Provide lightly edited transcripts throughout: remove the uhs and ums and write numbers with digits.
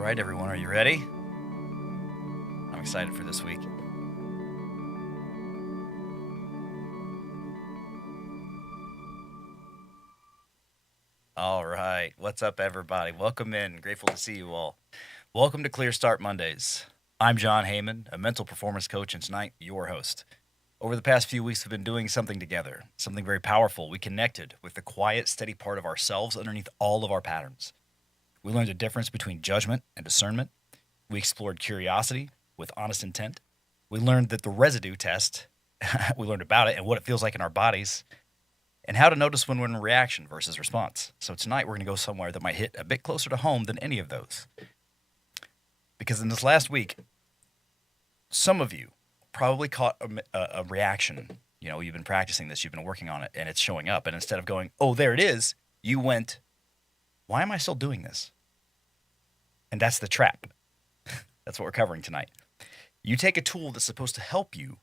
right, everyone, are you ready? I'm excited for this week. All right, what's up, everybody? Welcome in. Grateful to see you all. Welcome to Clear Start Mondays. I'm John Hehman, a mental performance coach, and tonight, your host. Over the past few weeks, we've been doing something together, something very powerful. We connected with the quiet, steady part of ourselves underneath all of our patterns. We learned the difference between judgment and discernment. We explored curiosity with honest intent. We learned that the residue test, we learned about it and what it feels like in our bodies, and how to notice when we're in reaction versus response. So tonight we're going to go somewhere that might hit a bit closer to home than any of those. Because in this last week, some of you probably caught a reaction. You know, you've been practicing this, you've been working on it, and it's showing up. And instead of going, oh, there it is, you went, why am I still doing this? And that's the trap. That's what we're covering tonight. You take a tool that's supposed to help you,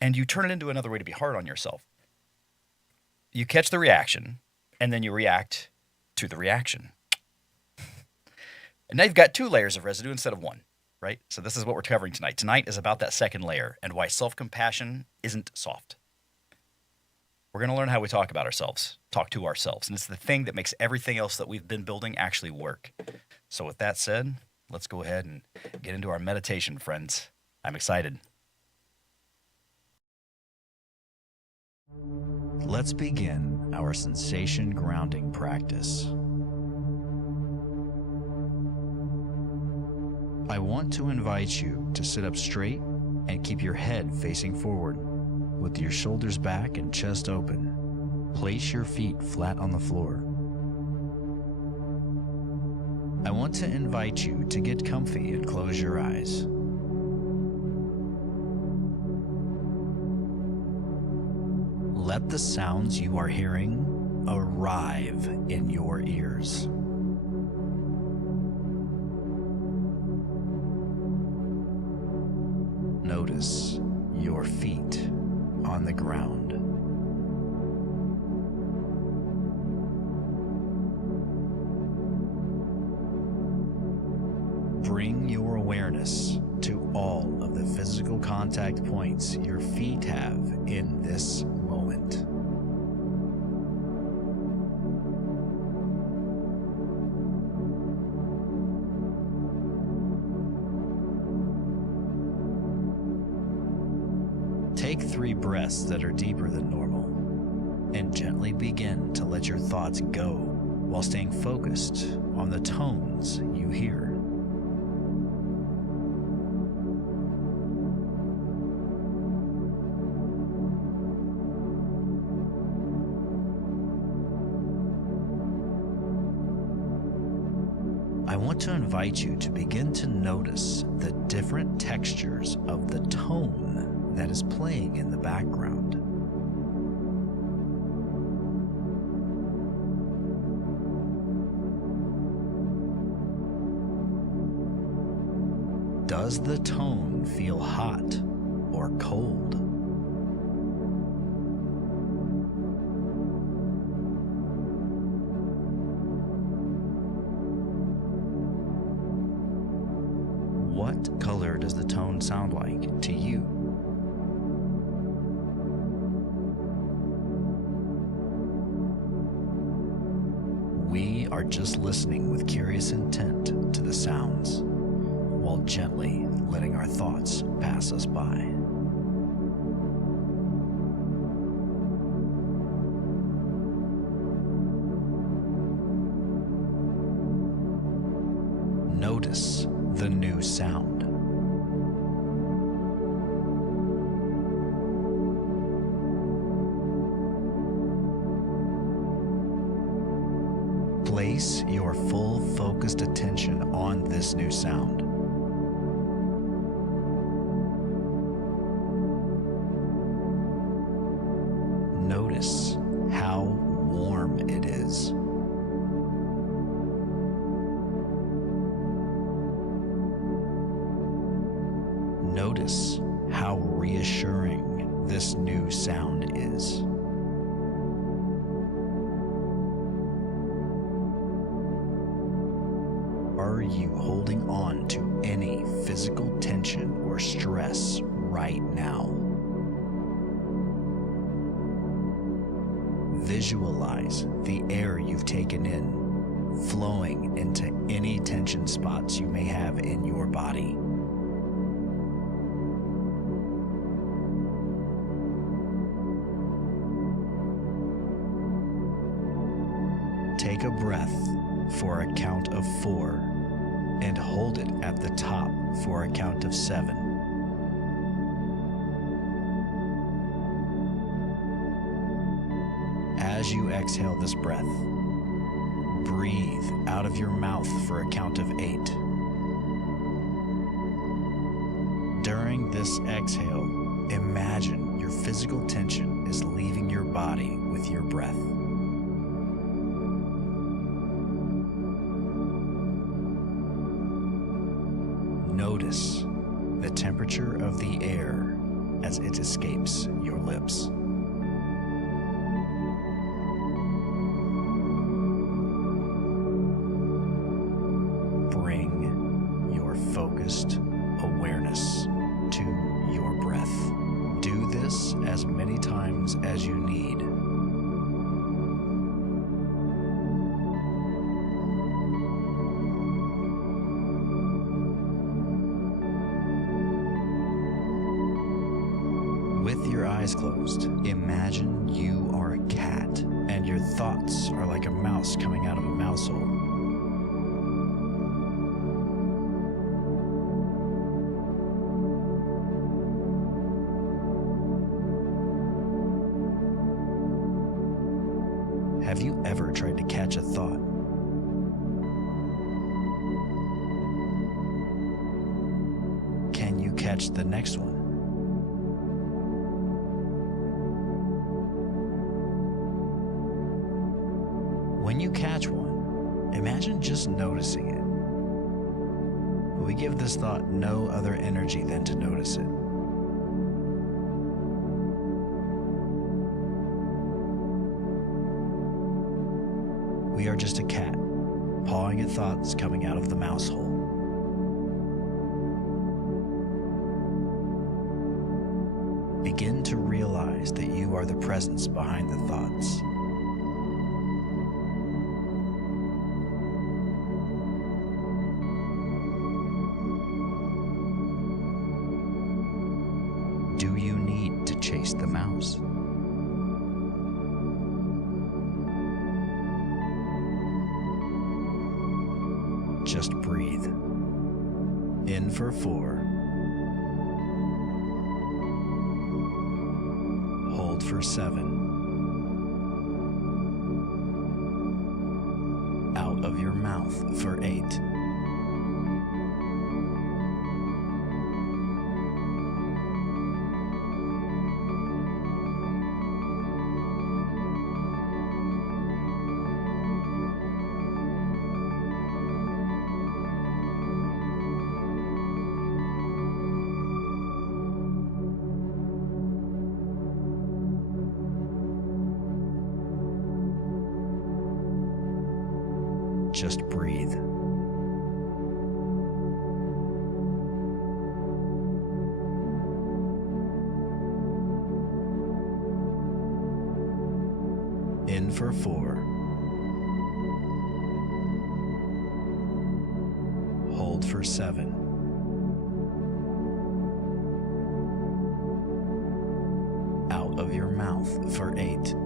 and you turn it into another way to be hard on yourself. You catch the reaction, and then you react to the reaction. And now you've got 2 layers of residue instead of 1, right? So this is what we're covering tonight. Tonight is about that second layer and why self-compassion isn't soft. We're going to learn how we talk about ourselves, talk to ourselves, and it's the thing that makes everything else that we've been building actually work. So with that said, let's go ahead and get into our meditation, friends. I'm excited. Let's begin our sensation grounding practice. I want to invite you to sit up straight and keep your head facing forward with your shoulders back and chest open. Place your feet flat on the floor. I want to invite you to get comfy and close your eyes. Let the sounds you are hearing arrive in your ears. Notice your feet on the ground. Bring your awareness to all of the physical contact points your feet have in this moment. Take 3 breaths that are deeper than normal and gently begin to let your thoughts go while staying focused on the tones you hear. I want to invite you to begin to notice the different textures of the tone that is playing in the background. Does the tone feel hot or cold? What color does the tone sound like to you? We are just listening with curious intent to the sounds, while gently letting our thoughts pass us by. Notice the new sound. Place your full focused attention on this new sound. Notice how warm it is. Notice how reassuring this new sound is. Are you holding on to any physical tension or stress right now? Visualize the air you've taken in flowing into any tension spots you may have in your body. Take a breath for a count of 4 and hold it at the top for a count of 7. As you exhale this breath, breathe out of your mouth for a count of 8. During this exhale, imagine your physical tension is leaving your body with your breath. Notice the temperature of the air as it escapes your lips. Bring your focused awareness to your breath. Do this as many times as you need. With your eyes closed, imagine you are a cat and your thoughts are like a mouse coming out of a mouse hole. Have you ever tried to catch a thought? Can you catch the next one? When you catch one, imagine just noticing it. We give this thought no other energy than to notice it. We are just a cat, pawing at thoughts coming out of the mouse hole. Begin to realize that you are the presence behind the thoughts. Do you need to chase the mouse? Just breathe. In for 4. Hold for 7. Out of your mouth for 8. Just breathe. In for 4. Hold for 7. Out of your mouth for 8.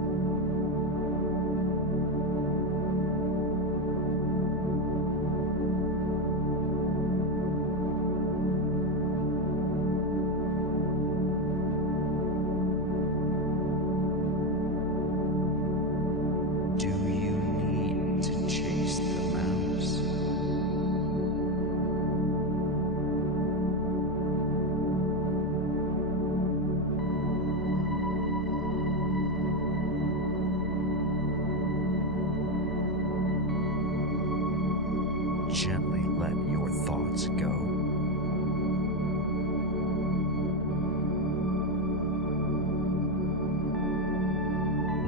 Gently let your thoughts go.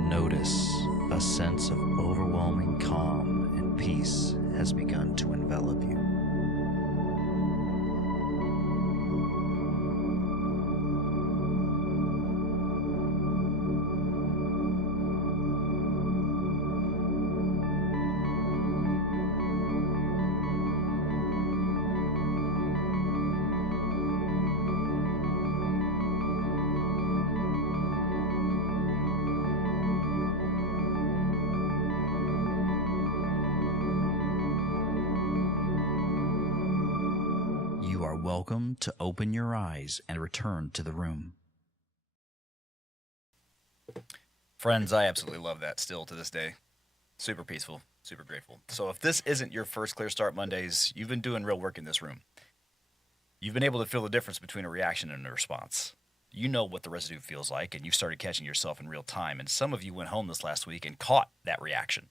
Notice a sense of overwhelming calm and peace has begun to envelop you. You are welcome to open your eyes and return to the room. Friends, I absolutely love that still to this day. Super peaceful, super grateful. So if this isn't your first Clear Start Mondays, you've been doing real work in this room. You've been able to feel the difference between a reaction and a response. You know what the residue feels like, and you've started catching yourself in real time. And some of you went home this last week and caught that reaction.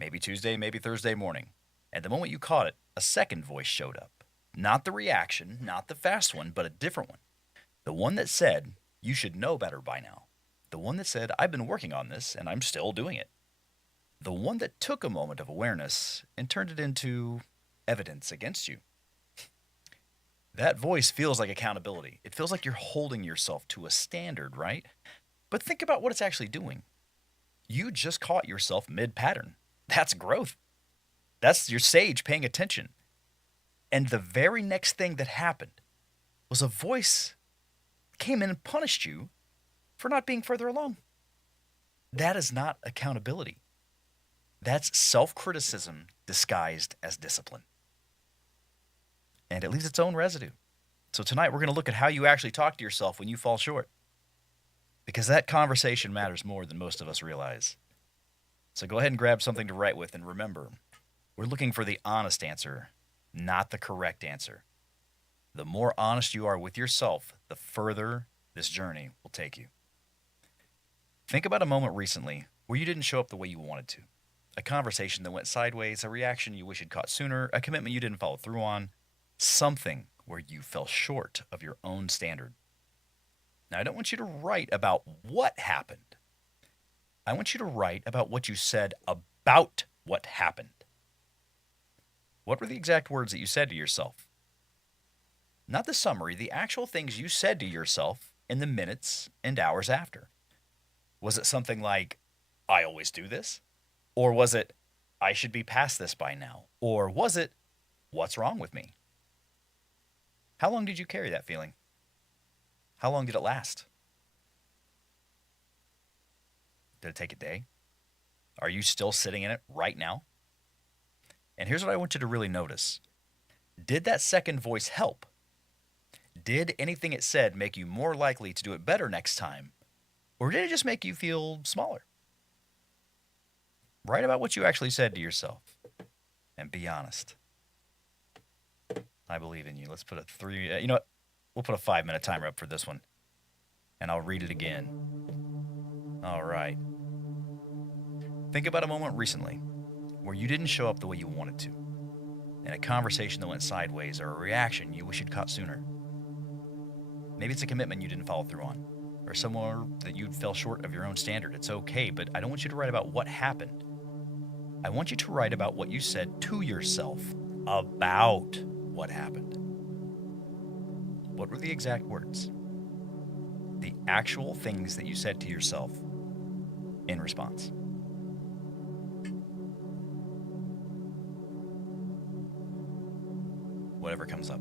Maybe Tuesday, maybe Thursday morning. And the moment you caught it, a second voice showed up. Not the reaction, not the fast one, but a different one. The one that said, you should know better by now. The one that said, I've been working on this and I'm still doing it. The one that took a moment of awareness and turned it into evidence against you. That voice feels like accountability. It feels like you're holding yourself to a standard, right? But think about what it's actually doing. You just caught yourself mid-pattern. That's growth. That's your sage paying attention. And the very next thing that happened was a voice came in and punished you for not being further along. That is not accountability. That's self-criticism disguised as discipline. And it leaves its own residue. So tonight we're going to look at how you actually talk to yourself when you fall short. Because that conversation matters more than most of us realize. So go ahead and grab something to write with, and remember, we're looking for the honest answer, not the correct answer. The more honest you are with yourself, the further this journey will take you. Think about a moment recently where you didn't show up the way you wanted to. A conversation that went sideways, a reaction you wish you'd caught sooner, a commitment you didn't follow through on, something where you fell short of your own standard. Now, I don't want you to write about what happened. I want you to write about what you said about what happened. What were the exact words that you said to yourself? Not the summary, the actual things you said to yourself in the minutes and hours after. Was it something like, I always do this? Or was it, I should be past this by now? Or was it, what's wrong with me? How long did you carry that feeling? How long did it last? Did it take a day? Are you still sitting in it right now? And here's what I want you to really notice. Did that second voice help? Did anything it said make you more likely to do it better next time? Or did it just make you feel smaller? Write about what you actually said to yourself and be honest. I believe in you. Let's put a 3, you know what? We'll put a 5-minute timer up for this one. And I'll read it again. All right. Think about a moment recently where you didn't show up the way you wanted to, in a conversation that went sideways, or a reaction you wish you'd caught sooner. Maybe it's a commitment you didn't follow through on, or somewhere that you fell short of your own standard. It's okay, but I don't want you to write about what happened. I want you to write about what you said to yourself about what happened. What were the exact words? The actual things that you said to yourself in response. Whatever comes up.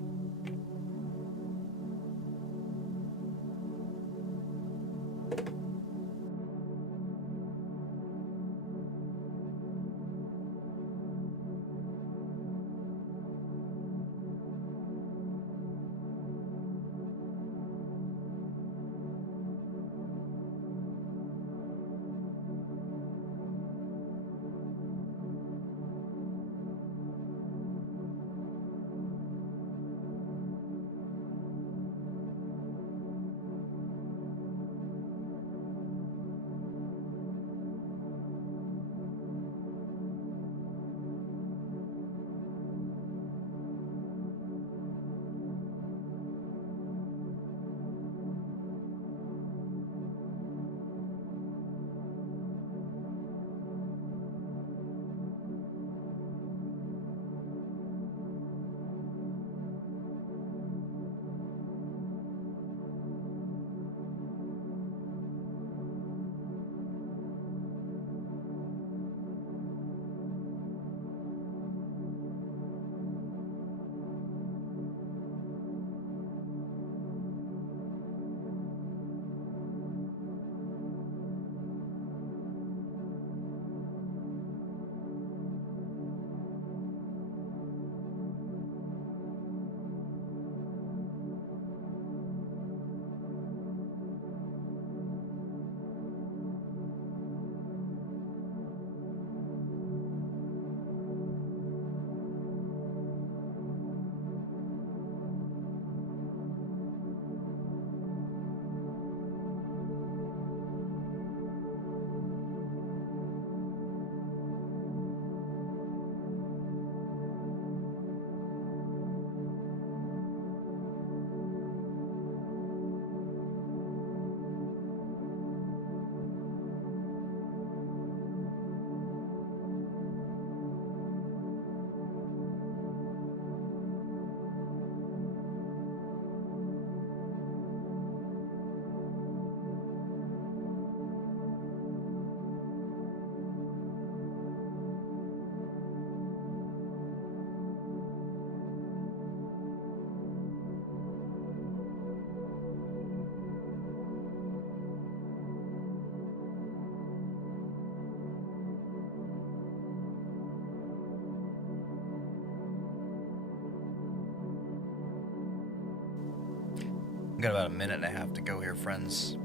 got about a minute and a half to go here, friends.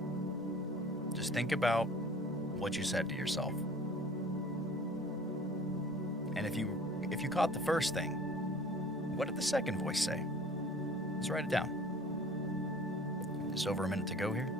Just think about what you said to yourself. And if you caught the first thing, what did the second voice say? Let's write it down. Just over a minute to go here.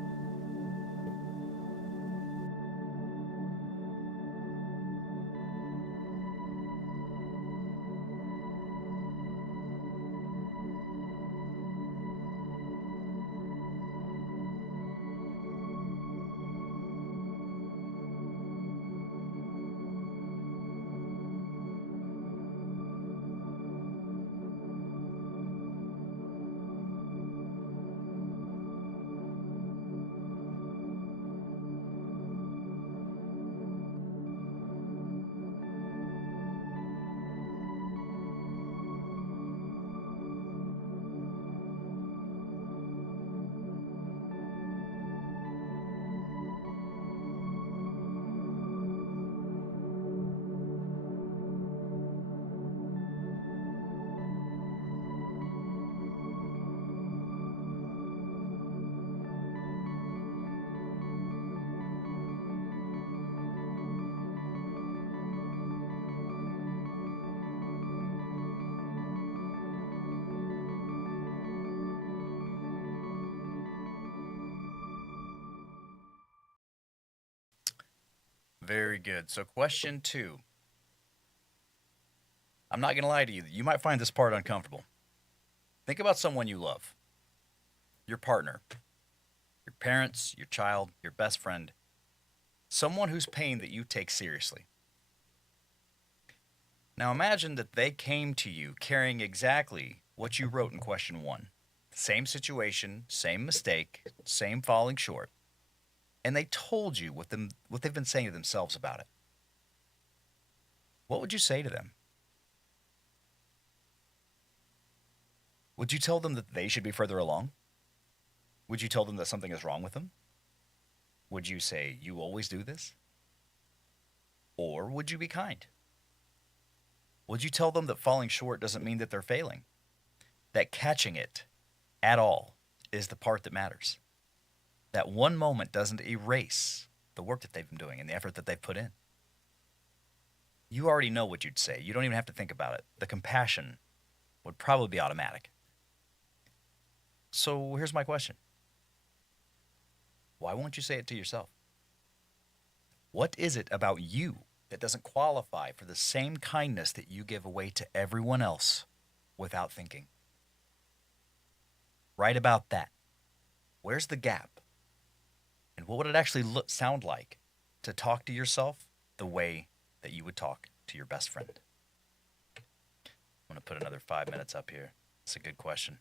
Very good. So, question 2. I'm not going to lie to you. You might find this part uncomfortable. Think about someone you love, your partner, your parents, your child, your best friend, someone whose pain that you take seriously. Now, imagine that they came to you carrying exactly what you wrote in question 1. Same situation, same mistake, same falling short. And they told you what they've been saying to themselves about it. What would you say to them? Would you tell them that they should be further along? Would you tell them that something is wrong with them? Would you say, you always do this? Or would you be kind? Would you tell them that falling short doesn't mean that they're failing? That catching it at all is the part that matters? That one moment doesn't erase the work that they've been doing and the effort that they've put in? You already know what you'd say. You don't even have to think about it. The compassion would probably be automatic. So here's my question. Why won't you say it to yourself? What is it about you that doesn't qualify for the same kindness that you give away to everyone else without thinking? Write about that. Where's the gap? And what would it actually sound like to talk to yourself the way that you would talk to your best friend? I'm going to put another 5 minutes up here. It's a good question.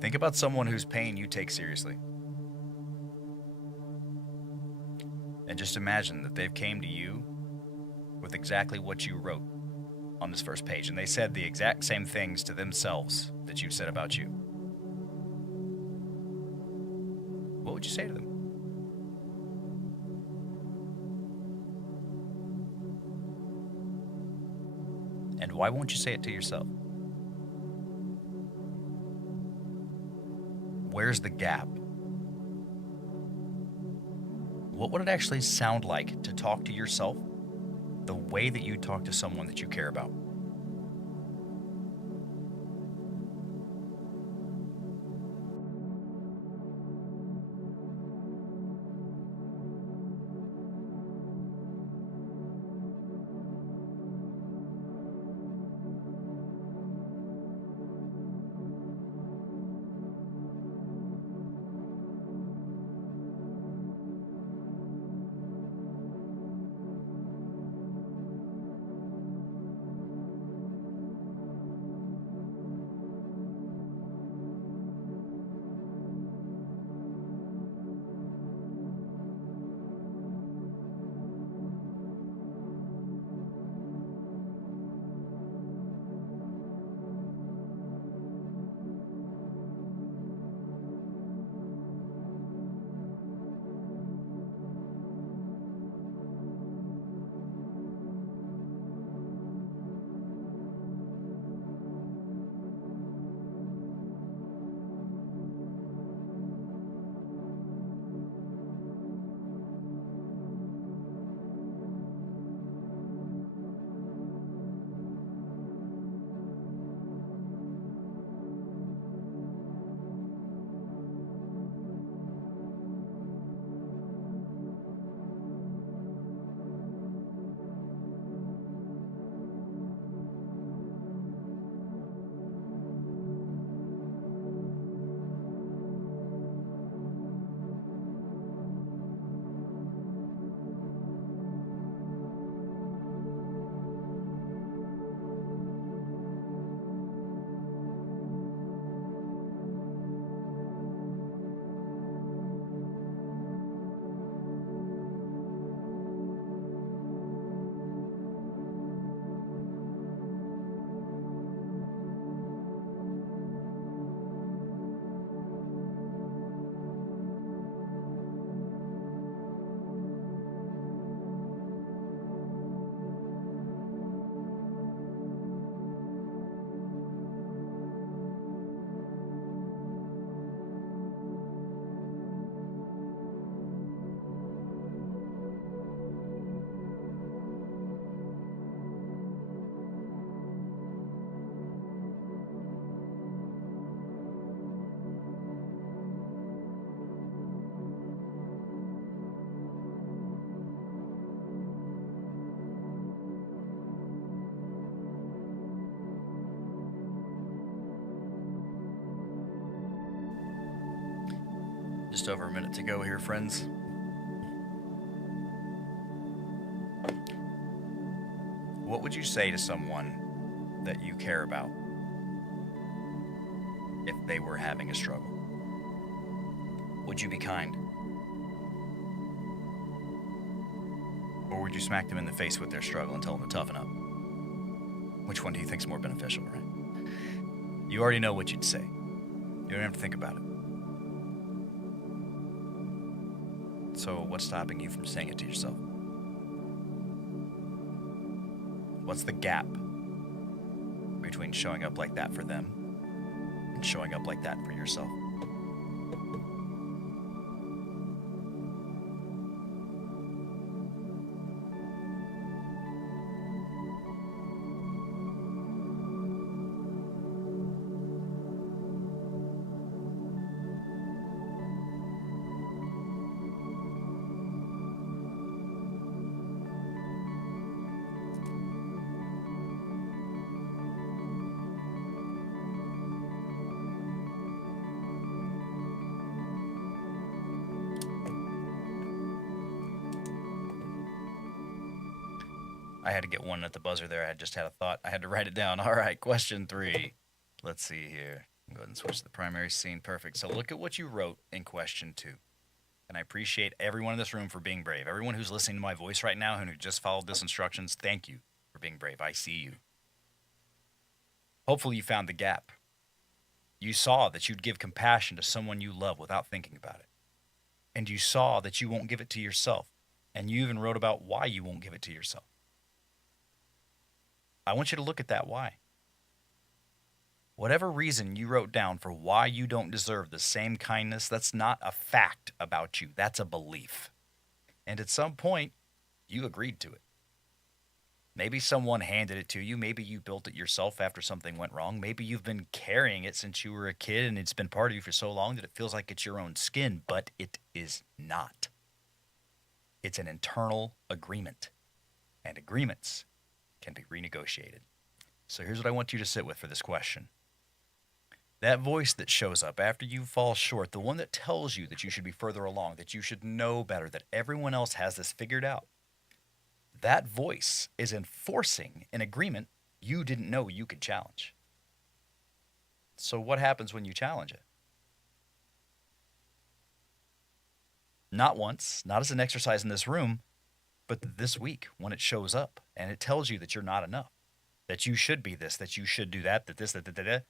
Think about someone whose pain you take seriously. And just imagine that they've came to you with exactly what you wrote on this first page. And they said the exact same things to themselves that you said about you. What would you say to them? And why won't you say it to yourself? Where's the gap? What would it actually sound like to talk to yourself the way that you talk to someone that you care about? Just over a minute to go here, friends. What would you say to someone that you care about if they were having a struggle? Would you be kind? Or would you smack them in the face with their struggle and tell them to toughen up? Which one do you think is more beneficial, right? You already know what you'd say. You don't have to think about it. So what's stopping you from saying it to yourself? What's the gap between showing up like that for them and showing up like that for yourself? I had to get one at the buzzer there. I just had a thought. I had to write it down. All right, question 3. Let's see here. Go ahead and switch to the primary scene. Perfect. So look at what you wrote in question 2. And I appreciate everyone in this room for being brave. Everyone who's listening to my voice right now and who just followed this instructions, thank you for being brave. I see you. Hopefully you found the gap. You saw that you'd give compassion to someone you love without thinking about it. And you saw that you won't give it to yourself. And you even wrote about why you won't give it to yourself. I want you to look at that why. Whatever reason you wrote down for why you don't deserve the same kindness, that's not a fact about you. That's a belief. And at some point, you agreed to it. Maybe someone handed it to you. Maybe you built it yourself after something went wrong. Maybe you've been carrying it since you were a kid and it's been part of you for so long that it feels like it's your own skin, but it is not. It's an internal agreement. And agreements can be renegotiated. So here's what I want you to sit with for this question. That voice that shows up after you fall short, the one that tells you that you should be further along, that you should know better, that everyone else has this figured out, that voice is enforcing an agreement you didn't know you could challenge. So what happens when you challenge it? Not once, not as an exercise in this room, but this week when it shows up and it tells you that you're not enough, that you should be this, that you should do that, that this, that.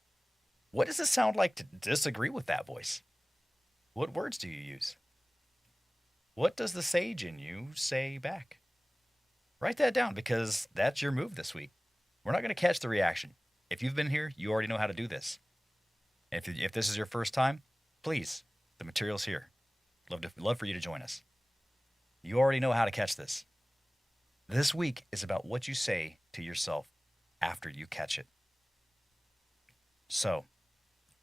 What does it sound like to disagree with that voice? What words do you use? What does the sage in you say back? Write that down because that's your move this week. We're not going to catch the reaction. If you've been here, you already know how to do this. If this is your first time, please, the material's here. Love for you to join us. You already know how to catch this. This week is about what you say to yourself after you catch it. So,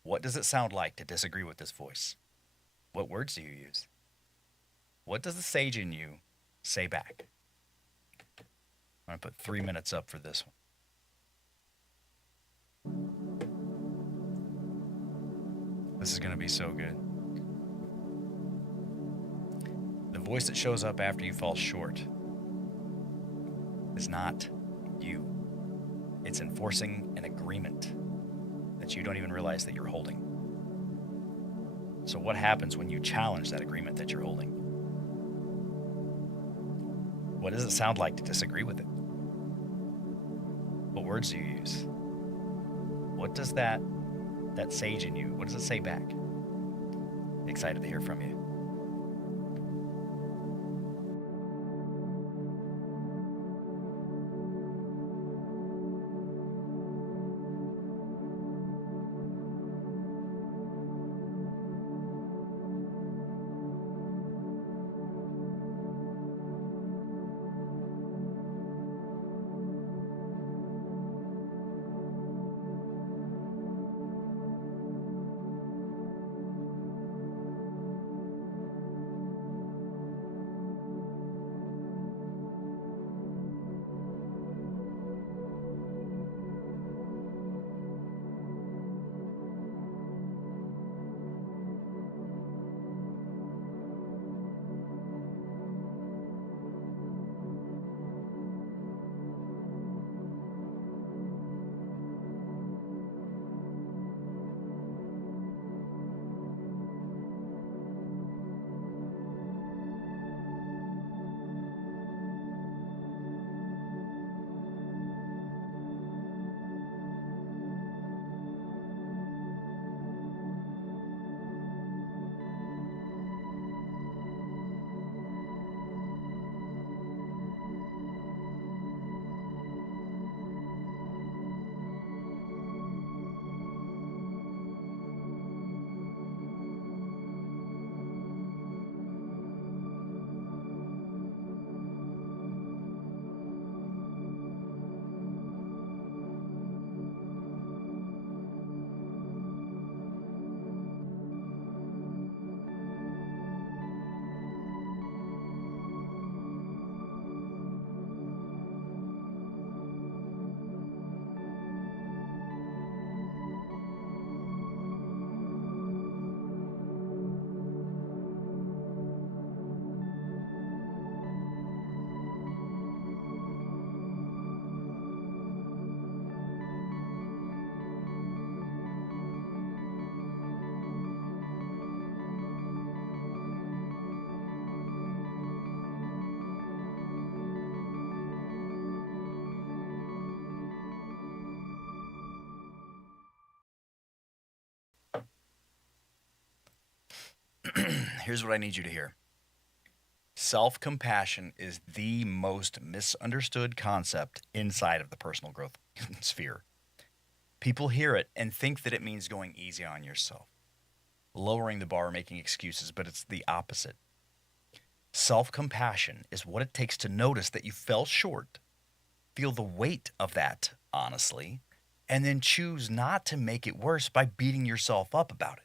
what does it sound like to disagree with this voice? What words do you use? What does the sage in you say back? I'm going to put 3 minutes up for this one. This is going to be so good. The voice that shows up after you fall short is not you. It's enforcing an agreement that you don't even realize that you're holding. So what happens when you challenge that agreement that you're holding? What does it sound like to disagree with it? What words do you use? What does that sage in you, what does it say back? Excited to hear from you. Here's what I need you to hear. Self-compassion is the most misunderstood concept inside of the personal growth sphere. People hear it and think that it means going easy on yourself, lowering the bar, making excuses, but it's the opposite. Self-compassion is what it takes to notice that you fell short, feel the weight of that, honestly, and then choose not to make it worse by beating yourself up about it.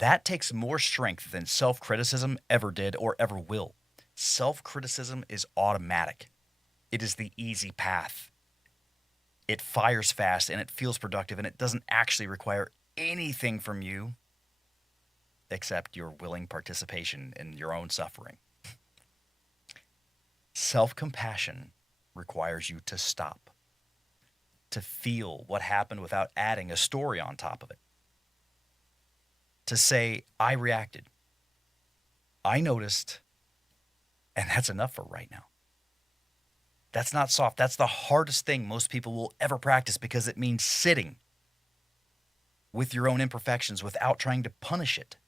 That takes more strength than self-criticism ever did or ever will. Self-criticism is automatic. It is the easy path. It fires fast and it feels productive and it doesn't actually require anything from you except your willing participation in your own suffering. Self-compassion requires you to stop, to feel what happened without adding a story on top of it. To say, I reacted, I noticed, and that's enough for right now. That's not soft. That's the hardest thing most people will ever practice because it means sitting with your own imperfections without trying to punish it.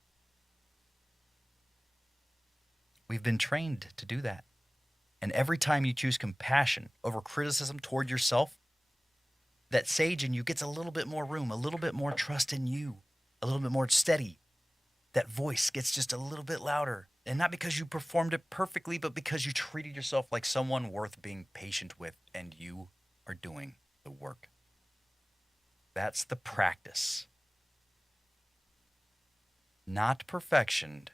We've been trained to do that. And every time you choose compassion over criticism toward yourself, that sage in you gets a little bit more room, a little bit more trust in you, a little bit more steady. That voice gets just a little bit louder. And not because you performed it perfectly, but because you treated yourself like someone worth being patient with, and you are doing the work. That's the practice. Not perfection,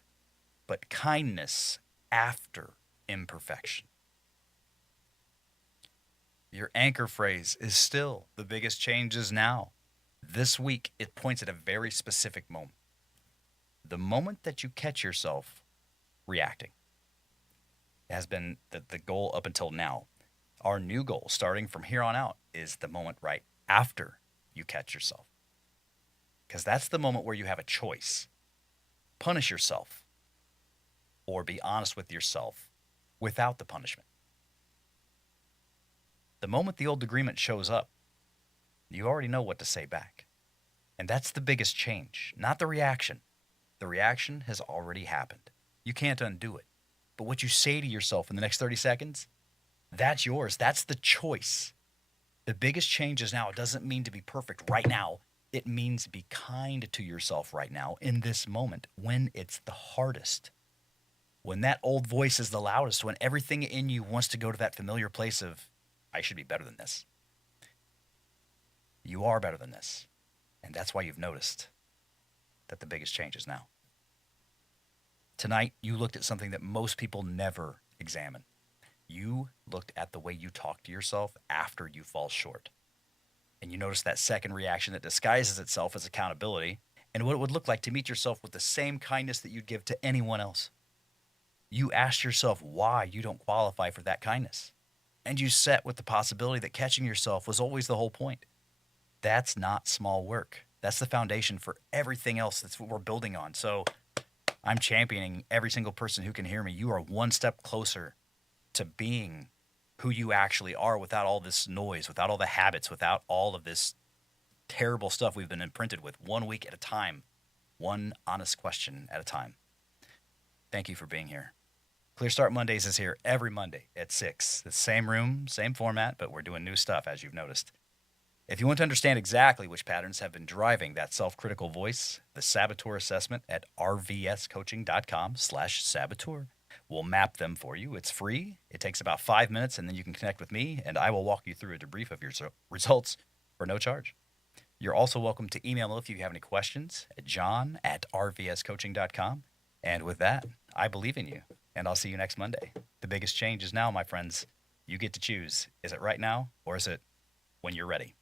but kindness after imperfection. Your anchor phrase is still the biggest change is now. This week, it points at a very specific moment. The moment that you catch yourself reacting. It has been the goal up until now. Our new goal, starting from here on out, is the moment right after you catch yourself. Because that's the moment where you have a choice. Punish yourself or be honest with yourself without the punishment. The moment the old agreement shows up, you already know what to say back. And that's the biggest change, not the reaction. The reaction has already happened. You can't undo it. But what you say to yourself in the next 30 seconds, that's yours. That's the choice. The biggest change is now. It doesn't mean to be perfect right now. It means be kind to yourself right now in this moment when it's the hardest. When that old voice is the loudest, when everything in you wants to go to that familiar place of, I should be better than this. You are better than this. And that's why you've noticed that the biggest change is now. Tonight, you looked at something that most people never examine. You looked at the way you talk to yourself after you fall short. And you noticed that second reaction that disguises itself as accountability and what it would look like to meet yourself with the same kindness that you'd give to anyone else. You asked yourself why you don't qualify for that kindness. And you sat with the possibility that catching yourself was always the whole point. That's not small work. That's the foundation for everything else. That's what we're building on. So I'm championing every single person who can hear me. You are one step closer to being who you actually are without all this noise, without all the habits, without all of this terrible stuff we've been imprinted with, 1 week at a time, one honest question at a time. Thank you for being here. Clear Start Mondays is here every Monday at 6. The same room, same format, but we're doing new stuff, as you've noticed. If you want to understand exactly which patterns have been driving that self-critical voice, the Saboteur Assessment at rvscoaching.com/saboteur. We'll map them for you. It's free. It takes about 5 minutes, and then you can connect with me, and I will walk you through a debrief of your results for no charge. You're also welcome to email me if you have any questions at john@rvscoaching.com. And with that, I believe in you, and I'll see you next Monday. The biggest change is now, my friends. You get to choose. Is it right now, or is it when you're ready?